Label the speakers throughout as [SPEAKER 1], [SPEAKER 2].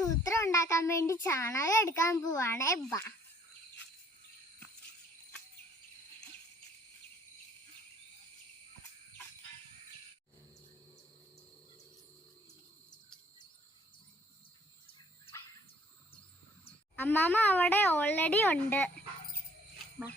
[SPEAKER 1] സൂത്രം ഉണ്ടാക്കാൻ വേണ്ടി ചാണകം എടുക്കാൻ പോവാണേ. ബാ. അമ്മാമ്മ അവിടെ ഓൾറെഡി ഉണ്ട് ബാ.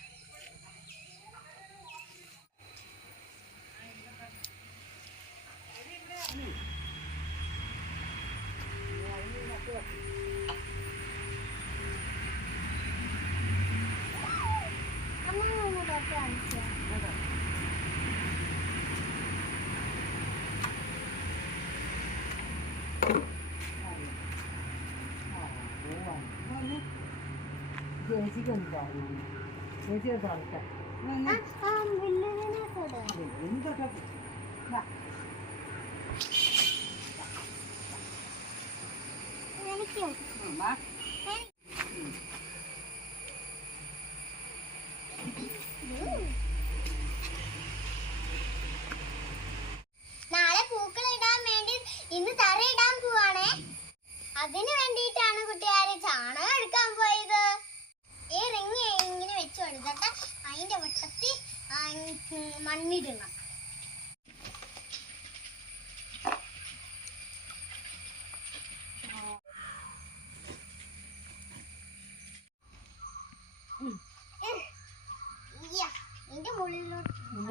[SPEAKER 1] അമ്മാമ്മ ഒന്ന് തൊട്ട് കാണിച്ചേ.
[SPEAKER 2] ചേച്ചിക്കൊന്ന് പറഞ്ഞു ചേച്ചി തുറക്കാം
[SPEAKER 1] ആ, ആ, വില്ലുവിനെ തൊട്.
[SPEAKER 2] എന്തൊക്കെ
[SPEAKER 1] എനിക്കും നാളെ പൂക്കൾ ഇടാൻ വേണ്ടി ഇന്ന് തറ ഇടാൻ പോവാണേ അതിന് വേണ്ടിയിട്ടാണ് കുട്ടികാരെ ചാണകം എടുക്കാൻ പോയത്. ഈ റിങ് ഇങ്ങനെ വെച്ച് കൊടുത്തിട്ട് അതിന്റെ വട്ടത്തിൽ മണ്ണിടണം.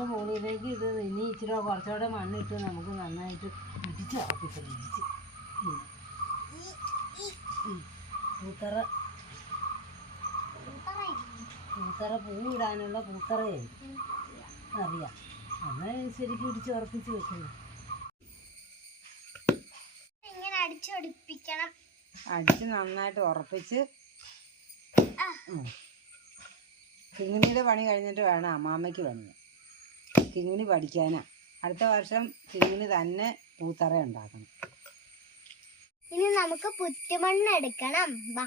[SPEAKER 2] മുകളിലേക്ക് ഇത് ഇനി ഇച്ചിരി കുറച്ചുകൂടെ മണ്ണിട്ട് നമുക്ക് നന്നായിട്ട് ഇടിച്ച് ഇടിച്ച് ഉം.
[SPEAKER 1] ഈ- ഈ-
[SPEAKER 2] ഉം. പൂത്തറ. പൂത്തറ പൂവിടാനുള്ള പൂത്തറയെ അറിയാം. അങ്ങനെ ശരിക്കും ഇടിച്ച് ഉറപ്പിച്ച് വെക്കണം.
[SPEAKER 1] ഇങ്ങനെ അടിച്ചൊടിപ്പിക്കണം
[SPEAKER 2] അടിച്ച് നന്നായിട്ട് ഉറപ്പിച്ച്. കിങ്ങിണിയുടെ പണി കഴിഞ്ഞിട്ട് വേണം അമ്മാമ്മയ്ക്ക് വന്ന് കിങ്ങിണി പഠിക്കാനാ. അടുത്ത വർഷം കിങ്ങിണി തന്നെ പൂത്തറ ഉണ്ടാക്കണം.
[SPEAKER 1] ഇനി നമുക്ക് പുറ്റുമണ്ണ് എടുക്കണം. വാ.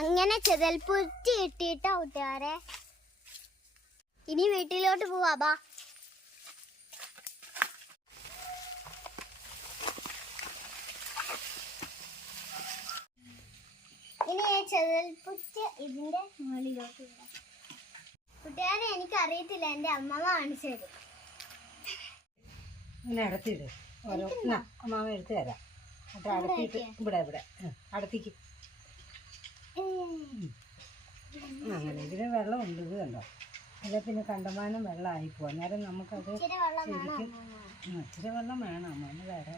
[SPEAKER 1] അങ്ങനെ ചെതൽപ്പുറ്റി കിട്ടിയിട്ടോ കൂട്ടുകാരെ? ഇനി വീട്ടിലോട്ട് പോവാ ബാ ഇനി ചെതൽപ്പുറ്റ് ഇതിന്റെ മുകളിലോട്ട് ഇടാം. കൂട്ടുകാരെ എനിക്ക് അറിയത്തില്ല എന്റെ അമ്മമ്മ കാണിച്ചു തരും
[SPEAKER 2] ഇങ്ങനെ അടത്തിയിട് ഓരോ എന്നാ, അമ്മാമ എടുത്ത് തരാം. എന്നിട്ട് അടത്തിയിട്ട് ഇവിടെ ഇവിടെ. അടത്തിക്ക് അങ്ങനെ ഇതിന് വെള്ളം ഉണ്ട് ഇത് കണ്ടോ? അല്ല പിന്നെ കണ്ടമാനം വെള്ളമായി പോകും അന്നേരം നമുക്കത്
[SPEAKER 1] വെള്ളം
[SPEAKER 2] ശരിക്കും ഇച്ചിരി വെള്ളം വേണം അമ്മ വേറെ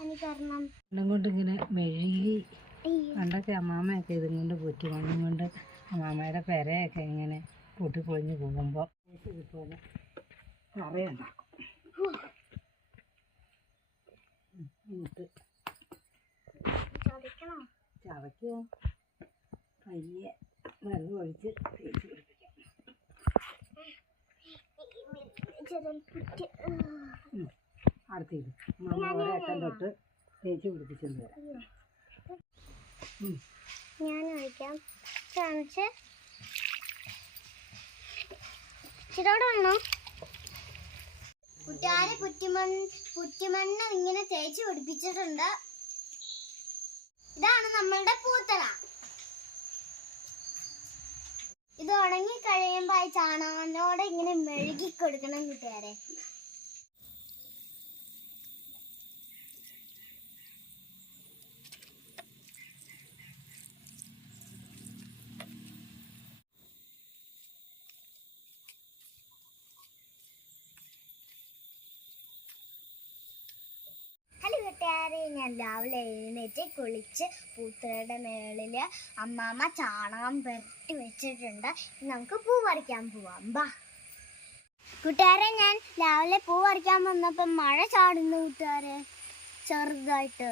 [SPEAKER 2] വെള്ളം കൊണ്ട് ഇങ്ങനെ മെഴുകി. പണ്ടൊക്കെ അമ്മാമ്മയൊക്കെ ഇതും കൊണ്ട് പൊറ്റി മണ്ണും കൊണ്ട് അമ്മാമ്മയുടെ പെരയൊക്കെ ഇങ്ങനെ പൊട്ടിപ്പൊളിഞ്ഞ് പോകുമ്പോൾ ഇതുപോലെ കറയുണ്ടാക്കും എന്നിട്ട് ചവയ്ക്കോ പയ്യെ വെള്ളം ഒഴിച്ച് തേച്ച് പിടിപ്പിക്കാം. അമ്മ ഓരോ അറ്റം തൊട്ട് തേച്ച് പിടിപ്പിച്ചെന്ന് വരാം.
[SPEAKER 1] ഞാൻ ഒഴിക്കാം. കാണിച്ച് ഇച്ചിരോടെ വേണോ കുട്ടാരെ പുറ്റിമണ്ണ് പുറ്റിമണ്ണ് ഇങ്ങനെ തേച്ച് പിടിപ്പിച്ചിട്ടുണ്ട്. ഇതാണ് നമ്മളുടെ പൂത്തറ. ഇത് ഉണങ്ങി കഴിയുമ്പോ ഈ ചാണകനോടെ ഇങ്ങനെ മെഴുകി കൊടുക്കണം കൂട്ടുകാരെ. കൂട്ടുകാരെ ഞാൻ രാവിലെ എഴുന്നേറ്റ് കുളിച്ച് പൂത്തറയുടെ മേളിൽ അമ്മാമ്മ ചാണകം പെരട്ടി വെച്ചിട്ടുണ്ട്. നമുക്ക് പൂ പറിക്കാൻ പോവാം. ബാ. കൂട്ടുകാരെ ഞാൻ രാവിലെ പൂ പറിക്കാൻ വന്നപ്പോൾ മഴ ചാടുന്നു കൂട്ടുകാരെ. ചെറുതായിട്ട്.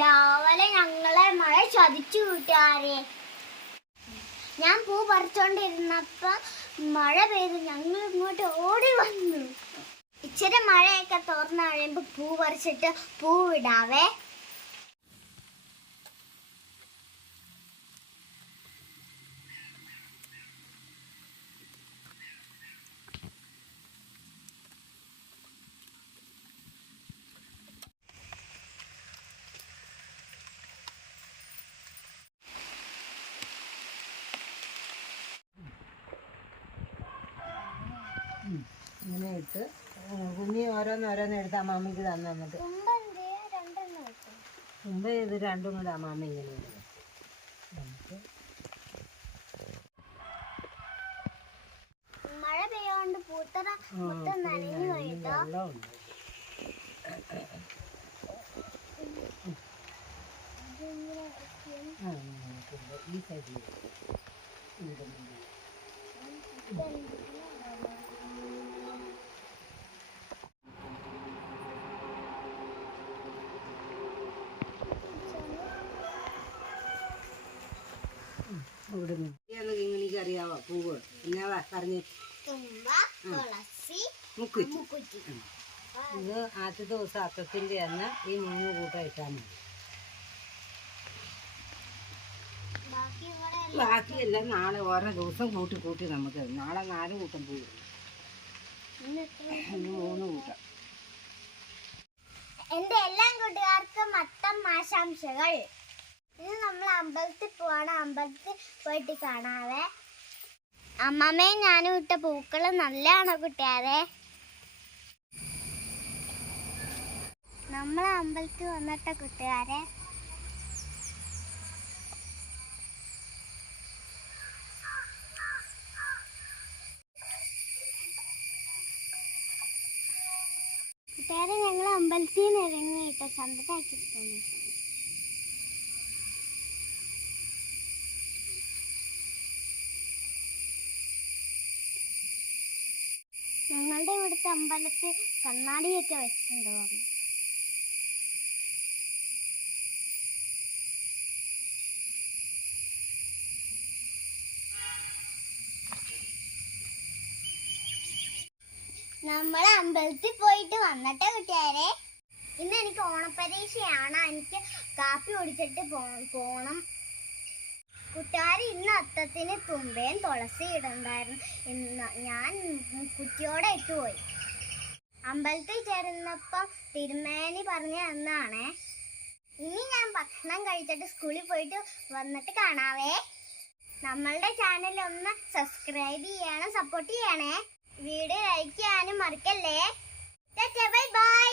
[SPEAKER 1] രാവിലെ ഞങ്ങളെ മഴ ചതിച്ചു കൂട്ടുകാരെ. ഞാൻ പൂ പറിച്ചോണ്ടിരുന്നപ്പോ മഴ പെയ്തു ഞങ്ങൾ ഇങ്ങോട്ട് ഓടി വന്നു. ഇച്ചിരി മഴയൊക്കെ തുറന്നു കഴിയുമ്പോ പൂ പറിച്ചിട്ട് പൂവിടാവേ
[SPEAKER 2] ഇങ്ങനെ ഇട്ട്. കുഞ്ഞി ഓരോന്ന് ഓരോന്ന് എടുത്ത് അമ്മാമ്മയ്ക്ക് തന്നു തന്നിട്ട്. മുമ്പ് ഇത് രണ്ടും കൂടെ അമ്മാമ്മ ഇങ്ങനെ. നമുക്ക്
[SPEAKER 1] മഴ പെയ്യോണ്ട് പൂത്തറ മൊത്തം നനഞ്ഞു പോയിട്ടോ
[SPEAKER 2] വെള്ളമുണ്ട്. ആ ഈ സൈഡിൽ ഇവിടുന്ന് അറിയാവോ? പൂവ്. എന്നാ പറഞ്ഞ്. മുക്കുറ്റി. ഇത് ആദ്യ ദിവസം അത്തത്തിന്റെ അന്ന് ഈ മൂന്ന് കൂട്ടം ഇട്ടാൽ മതി.
[SPEAKER 1] ബാക്കി എല്ലാം
[SPEAKER 2] ബാക്കിയെല്ലാം നാളെ ഓരോ ദിവസം കൂട്ടി കൂട്ടി നമുക്ക് നാളെ നാല് കൂട്ടം പൂവ്. മൂന്ന് കൂട്ടം.
[SPEAKER 1] എന്റെ എല്ലാ കൂട്ടുകാർക്കും മട്ടം ആശംസകൾ. ഇന്ന് നമ്മൾ അമ്പലത്തിൽ പോവാണ്. അമ്പലത്തിൽ പോയിട്ട് കാണാവേ. അമ്മമ്മയും ഞാനും ഇട്ട പൂക്കൾ നല്ലതാണോ കുട്ടിയാരെ നമ്മൾ അമ്പലത്തിൽ വന്നിട്ട കുട്ടുകാരെ. കൂട്ടുകാരെ ഞങ്ങൾ അമ്പലത്തിൽ നിന്ന് ഇറങ്ങി കേട്ടോ. ചന്തക്കാക്കിട്ടുണ്ട് ഞങ്ങളുടെ ഇവിടുത്തെ അമ്പലത്തിൽ കണ്ണാടിയൊക്കെ വെച്ചിട്ടുണ്ട് നമ്മൾ അമ്പലത്തിൽ പോയിട്ട് വന്നിട്ട് കുട്ടിയാരെ. ഇന്ന് എനിക്ക് ഓണപ്പരീക്ഷയാണ്. എനിക്ക് കാപ്പി കുടിച്ചിട്ട് പോണം. കുട്ടാരി ഇന്ന് അത്തത്തിന് തുമ്പയും തുളസി ഇടണ്ടായിരുന്നു. ഇന്ന് ഞാൻ കുറ്റിയോടെ ഇട്ടുപോയി. അമ്പലത്തിൽ ചേർന്നപ്പം തിരുമേനി പറഞ്ഞു തന്നാണേ ഇനി ഞാൻ ഭക്ഷണം കഴിച്ചിട്ട് സ്കൂളിൽ പോയിട്ട് വന്നിട്ട് കാണാവേ. നമ്മളുടെ ചാനൽ ഒന്ന് സബ്സ്ക്രൈബ് ചെയ്യണം സപ്പോർട്ട് ചെയ്യണേ. വീഡിയോ ലൈക്ക് ചെയ്യാനും മറക്കല്ലേ. Bye bye